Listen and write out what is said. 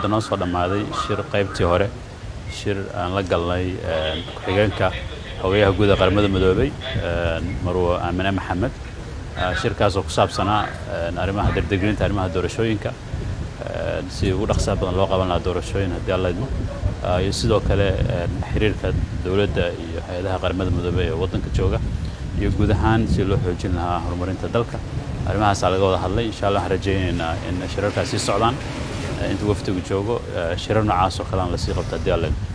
hadda noo soo dhamaaday shir qaybtii hore shir aan la galnay ku-xigeenka hoggayaha guud ee qaramada midoobay Marwo Aamine Maxamed shirkaas oo ku saabsanaa arrimaha degdegnaanta arrimaha doorashooyinka si ugu dhaqso badan loo qaban lahaa doorashooyin haddii alla idmo iyo sidoo kale xiriirka dawladda iyo hay'adaha qaramada midoobay ee waddanka jooga iyo guud ahaan si loo xoojin lahaa horumarinta dalka arrimahaas laga wada hadlay insha Allah rajaynaynaa in shirarkaasi socdaan inta waftigu joogo shirar noocaas oo kale aan la sii qabto haddii alla idmo